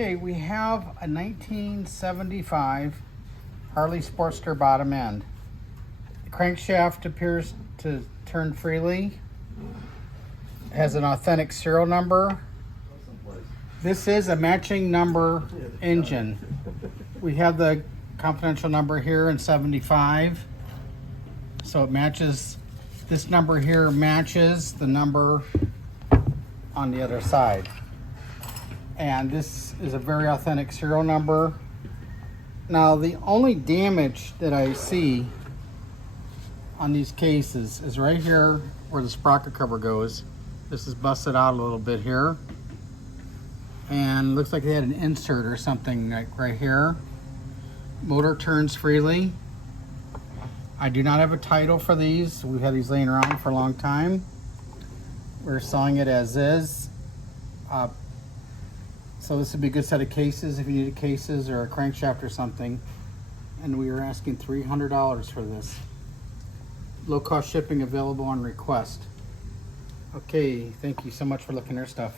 Okay, we have a 1975 Harley Sportster bottom end. The crankshaft appears to turn freely. Has an authentic serial number. This is a matching number engine. We have the confidential number here in 75. So it matches, this number here matches the number on the other side. And this is a very authentic serial number. Now the only damage that I see on these cases is right here where the sprocket cover goes. This is busted out a little bit here. And looks like they had an insert or something like right here. Motor turns freely. I do not have a title for these. We've had these laying around for a long time. We're selling it as is. So this would be a good set of cases if you needed cases or a crankshaft or something. And we are asking $300 for this. Low cost shipping available on request. Okay, thank you so much for looking at our stuff.